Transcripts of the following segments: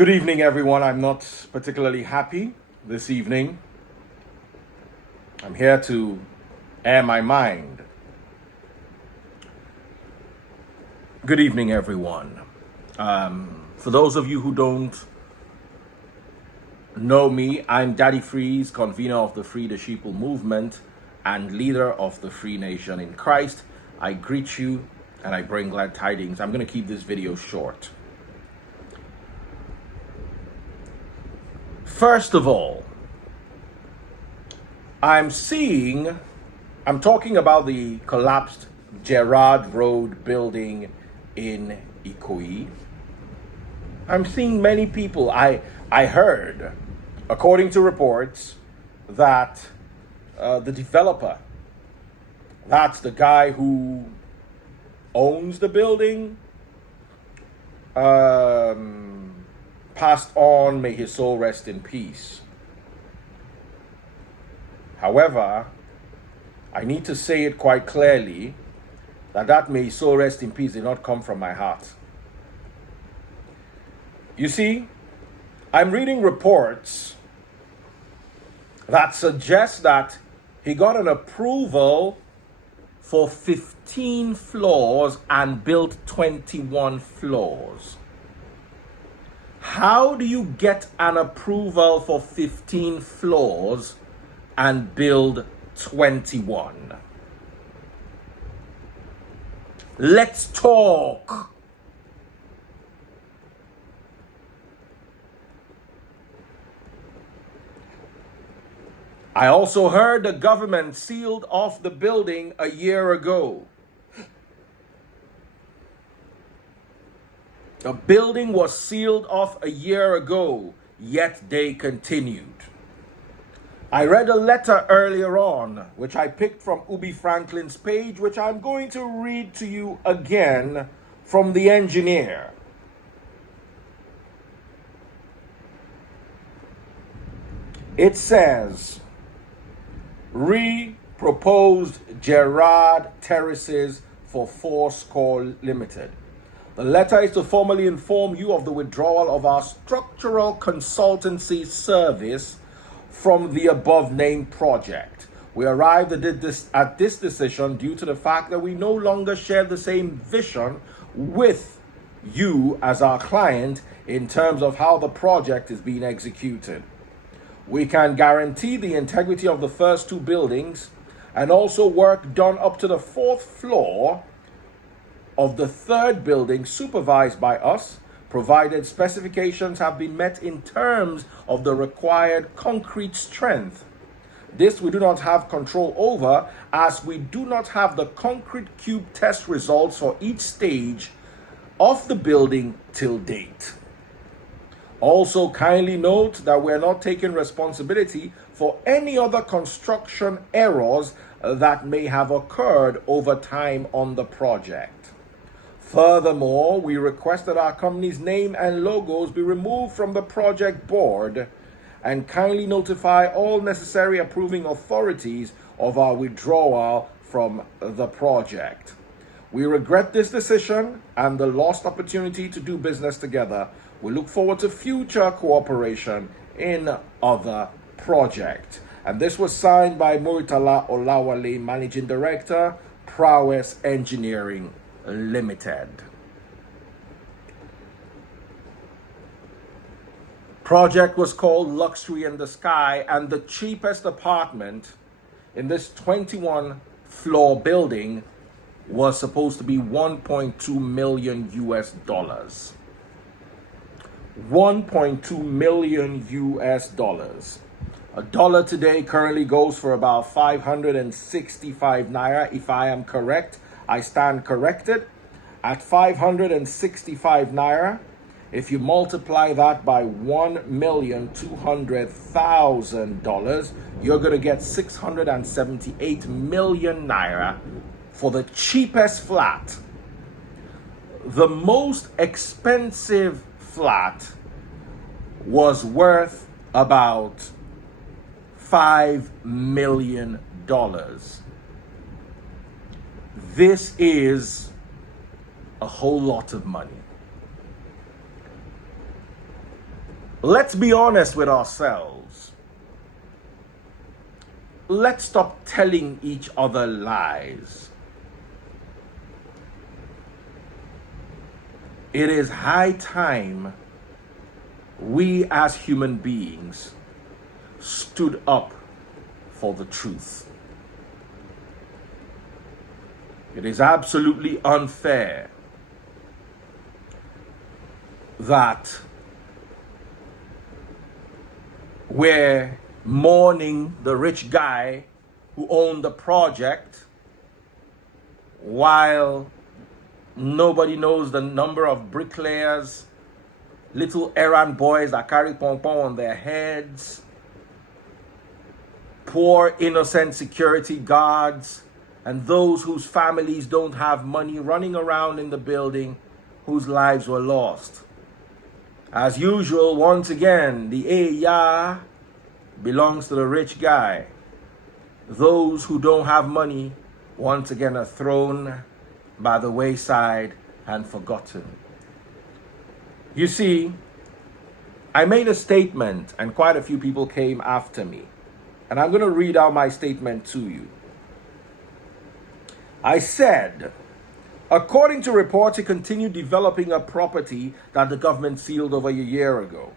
Good evening, everyone. I'm not particularly happy this evening. I'm here to air my mind. Good evening, everyone. For those of you who don't know me, I'm Daddy Freeze, convener of the Free the Sheeple movement and leader of the Free Nation in Christ. I greet you and I bring glad tidings. I'm going to keep this video short. First of all, I'm talking about the collapsed Gerard Road building in Ikoyi. I'm seeing many people. I heard, according to reports, that the developer, that's the guy who owns the building, passed on. May his soul rest in peace. However, I need to say it quite clearly that may his soul rest in peace did not come from my heart. You see, I'm reading reports that suggest that he got an approval for 15 floors and built 21 floors. How do you get an approval for 15 floors and build 21? Let's talk. I also heard the government sealed off the building a year ago. The building was sealed off a year ago, yet they continued. I read a letter earlier on, which I picked from Ubi Franklin's page, which I'm going to read to you again from the engineer. It says, proposed Gerard Terraces for Fourscore Limited. The letter is to formally inform you of the withdrawal of our structural consultancy service from the above-named project. We arrived at this decision due to the fact that we no longer share the same vision with you as our client in terms of how the project is being executed. We can guarantee the integrity of the first two buildings and also work done up to the fourth floor of the third building supervised by us, provided specifications have been met in terms of the required concrete strength. This we do not have control over, as we do not have the concrete cube test results for each stage of the building till date. Also, kindly note that we are not taking responsibility for any other construction errors that may have occurred over time on the project. Furthermore, we request that our company's name and logos be removed from the project board and kindly notify all necessary approving authorities of our withdrawal from the project. We regret this decision and the lost opportunity to do business together. We look forward to future cooperation in other projects. And this was signed by Muritala Olawale, Managing Director, Prowess Engineering Limited. Project was called Luxury in the Sky, and the cheapest apartment in this 21 floor building was supposed to be 1.2 million US dollars. 1.2 million US dollars. A dollar today currently goes for about 565 naira, if I am correct. I stand corrected. At 565 naira, if you multiply that by $1,200,000, you're going to get 678 million naira for the cheapest flat. The most expensive flat was worth about $5 million. This is a whole lot of money. Let's be honest with ourselves. Let's stop telling each other lies. It is high time we as human beings stood up for the truth. It is absolutely unfair that we're mourning the rich guy who owned the project while nobody knows the number of bricklayers, little errand boys that carry pom-pom on their heads, poor innocent security guards, and those whose families don't have money running around in the building whose lives were lost. As usual, once again, the Eya belongs to the rich guy. Those who don't have money, once again, are thrown by the wayside and forgotten. You see, I made a statement and quite a few people came after me. And I'm going to read out my statement to you. I said, according to reports, he continued developing a property that the government sealed over a year ago.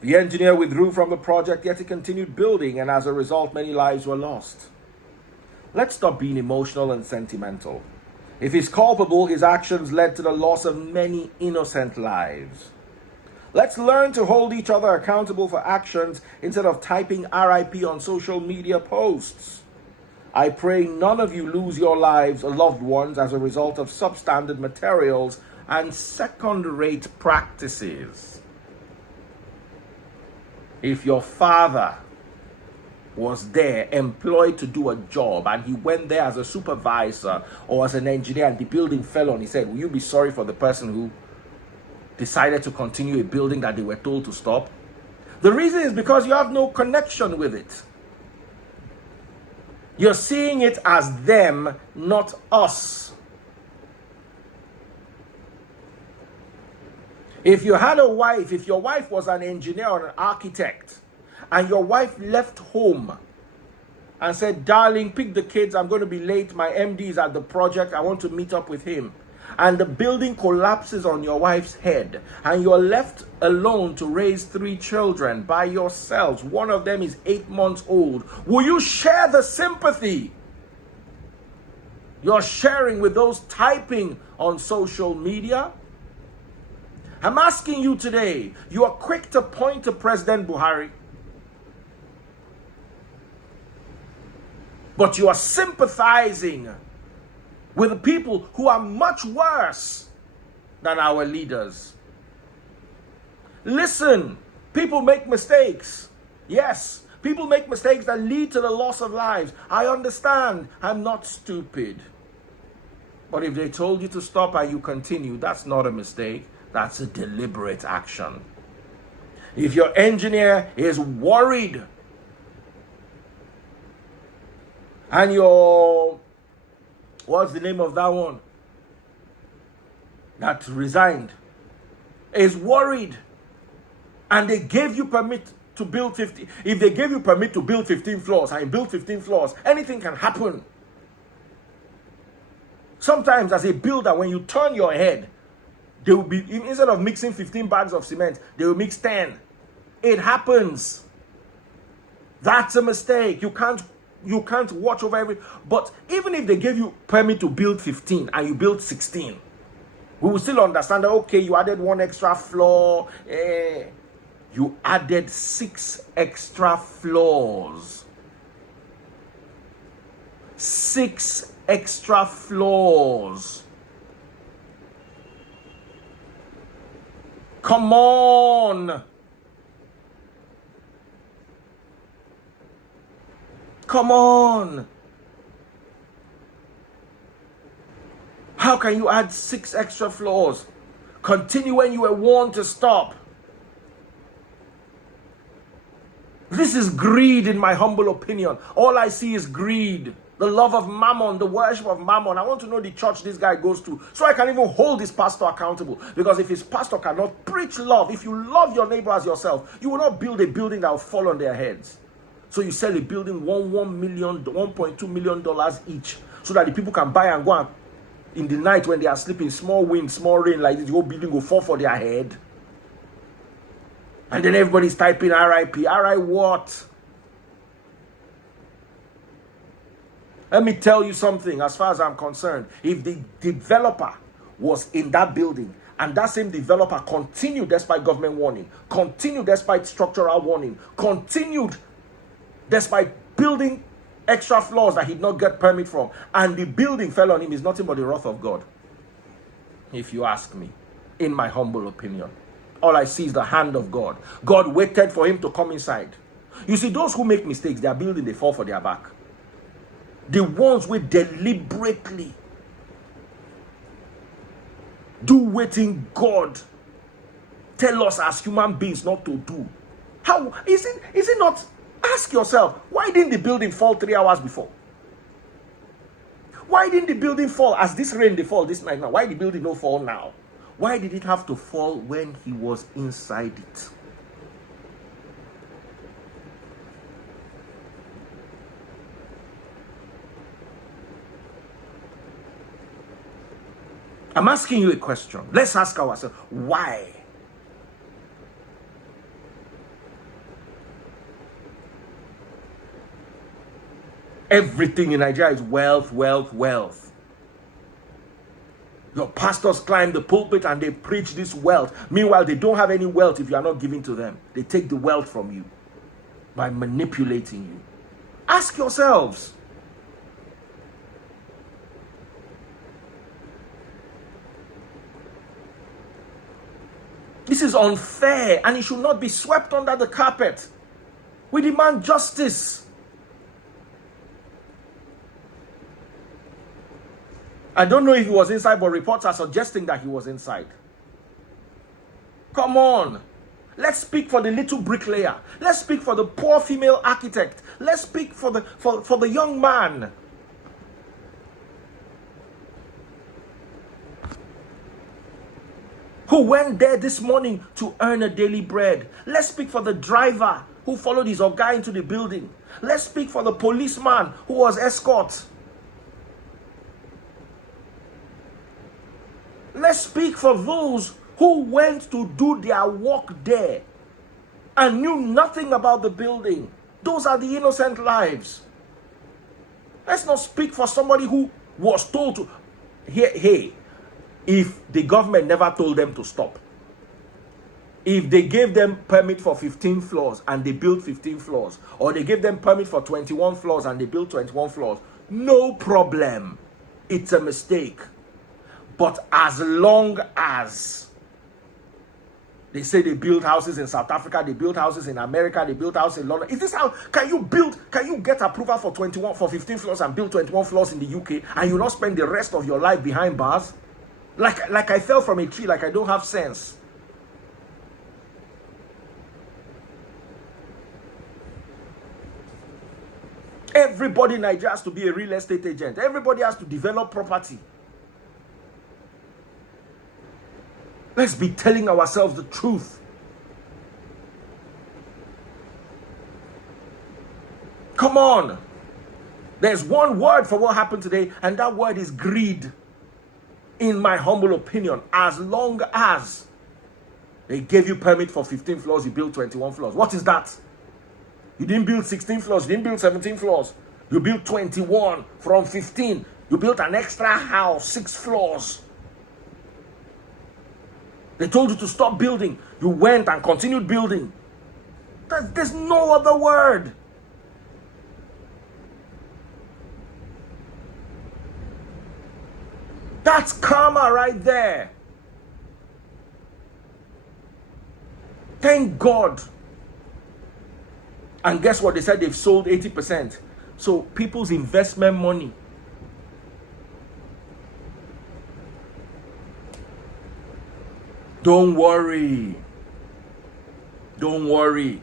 The engineer withdrew from the project, yet he continued building, and as a result, many lives were lost. Let's stop being emotional and sentimental. If he's culpable, his actions led to the loss of many innocent lives. Let's learn to hold each other accountable for actions instead of typing RIP on social media posts. I pray none of you lose your lives or loved ones as a result of substandard materials and second-rate practices. If your father was there employed to do a job and he went there as a supervisor or as an engineer and the building fell on his head, will you be sorry for the person who decided to continue a building that they were told to stop? The reason is because you have no connection with it. You're seeing it as them, not us. If you had a wife, if your wife was an engineer or an architect, and your wife left home and said, darling, pick the kids, I'm going to be late, my MD is at the project, I want to meet up with him, and the building collapses on your wife's head, and you're left alone to raise 3 children by yourselves, one of them is 8 months old, will you share the sympathy you're sharing with those typing on social media? I'm asking you today, you are quick to point to President Buhari, but you are sympathizing with the people who are much worse than our leaders. Listen, people make mistakes. Yes, people make mistakes that lead to the loss of lives. I understand. I'm not stupid. But if they told you to stop and you continue, that's not a mistake. That's a deliberate action. If your engineer is worried and your, what's the name of that one that resigned, is worried and they gave you permit to build 50, if they gave you permit to build 15 floors and you build 15 floors, anything can happen. Sometimes as a builder, when you turn your head, they will be, instead of mixing 15 bags of cement, they will mix 10. It happens. That's a mistake. You can't watch over every, but even if they gave you permit to build 15 and you build 16, we will still understand that, okay, you added 1 extra floor. You added 6 extra floors. 6 extra floors. Come on. Come on. How can you add 6 extra floors? Continue when you were warned to stop. This is greed, in my humble opinion. All I see is greed. The love of mammon, the worship of mammon. I want to know the church this guy goes to so I can even hold his pastor accountable. Because if his pastor cannot preach love, if you love your neighbor as yourself, you will not build a building that will fall on their heads. So you sell a building $1.2 million each so that the people can buy and go and, in the night when they are sleeping, small wind, small rain like this, the whole building will fall for their head. And then everybody's typing RIP. RI what? Let me tell you something, as far as I'm concerned. If the developer was in that building and that same developer continued despite government warning, continued despite structural warning, continued despite building extra floors that he did not get permit from, and the building fell on him, is nothing but the wrath of God. If you ask me, in my humble opinion, all I see is the hand of God. God waited for him to come inside. You see, those who make mistakes, their building, they fall for their back. The ones who deliberately do waiting God tell us as human beings not to do. How is it not? Ask yourself, why didn't the building fall 3 hours before? Why didn't the building fall as this rain they fall this night now? Why did the building not fall now? Why did it have to fall when he was inside it? I'm asking you a question. Let's ask ourselves, why? Everything in Nigeria is wealth, wealth, wealth. Your pastors climb the pulpit and they preach this wealth. Meanwhile, they don't have any wealth if you are not giving to them. They take the wealth from you by manipulating you. Ask yourselves. This is unfair and it should not be swept under the carpet. We demand justice. I don't know if he was inside, but reports are suggesting that he was inside. Come on. Let's speak for the little bricklayer. Let's speak for the poor female architect. Let's speak for the young man. Who went there this morning to earn a daily bread. Let's speak for the driver who followed his oga into the building. Let's speak for the policeman who was escort. Let's speak for those who went to do their work there and knew nothing about the building. Those are the innocent lives. Let's not speak for somebody who was told to, hey, if the government never told them to stop, if they gave them permit for 15 floors and they built 15 floors, or they gave them permit for 21 floors and they built 21 floors, no problem. It's a mistake. But as long as they say they build houses in South Africa, they build houses in America, they build houses in London. Is this how, can you get approval for 15 floors and build 21 floors in the UK and you not spend the rest of your life behind bars? Like I fell from a tree, like I don't have sense. Everybody in Nigeria has to be a real estate agent. Everybody has to develop property. Let's be telling ourselves the truth. Come on. There's one word for what happened today, and that word is greed. In my humble opinion, as long as they gave you permit for 15 floors, you built 21 floors. What is that? You didn't build 16 floors, you didn't build 17 floors. You built 21 from 15. You built an extra house, 6 floors. They told you to stop building. You went and continued building. There's no other word. That's karma right there. Thank God. And guess what? They said they've sold 80%. So people's investment money. Don't worry. Don't worry.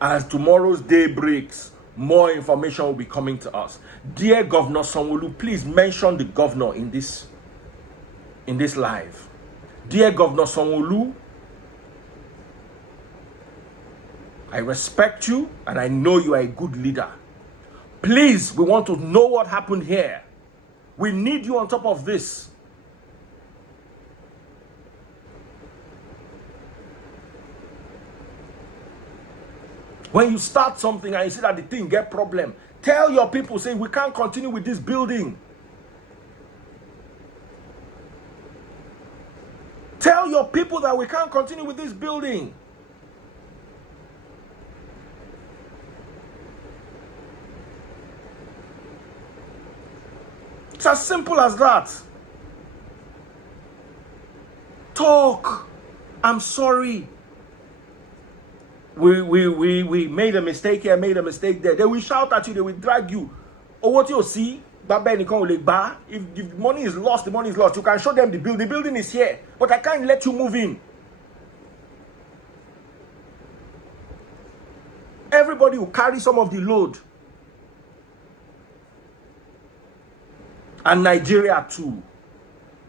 As tomorrow's day breaks, more information will be coming to us. Dear Governor Sanwo-Olu, please mention the governor in this live. Dear Governor Sanwo-Olu, I respect you and I know you are a good leader. Please, we want to know what happened here. We need you on top of this. When you start something and you see that the thing get problem, tell your people, say, we can't continue with this building. Tell your people that we can't continue with this building. It's as simple as that. Talk. I'm sorry. We made a mistake here, made a mistake there. They will shout at you, they will drag you. Or what you see, if the money is lost, the money is lost. You can show them the building. The building is here, but I can't let you move in. Everybody will carry some of the load. And Nigeria too.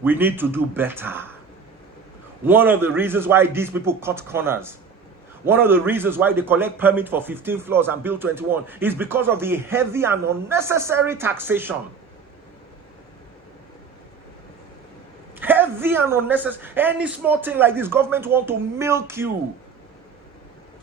We need to do better. One of the reasons why these people cut corners, one of the reasons why they collect permit for 15 floors and build 21 is because of the heavy and unnecessary taxation. Heavy and unnecessary. Any small thing like this, government want to milk you.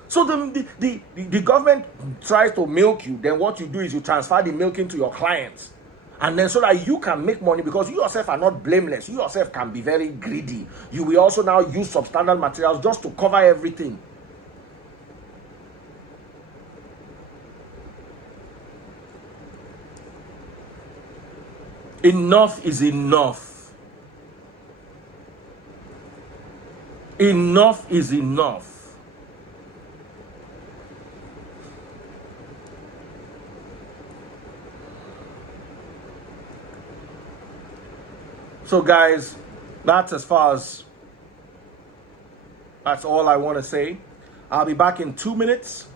So the government tries to milk you. Then what you do is you transfer the milking to your clients. And then so that you can make money, because you yourself are not blameless. You yourself can be very greedy. You will also now use substandard materials just to cover everything. Enough is enough. Enough is enough. So guys, that's all I want to say. I'll be back in 2 minutes.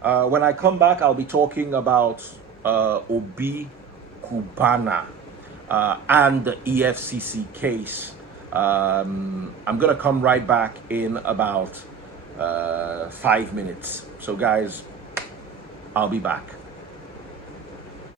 When I come back, I'll be talking about Obi Kubana and the EFCC case. I'm going to come right back in about 5 minutes. So guys, I'll be back.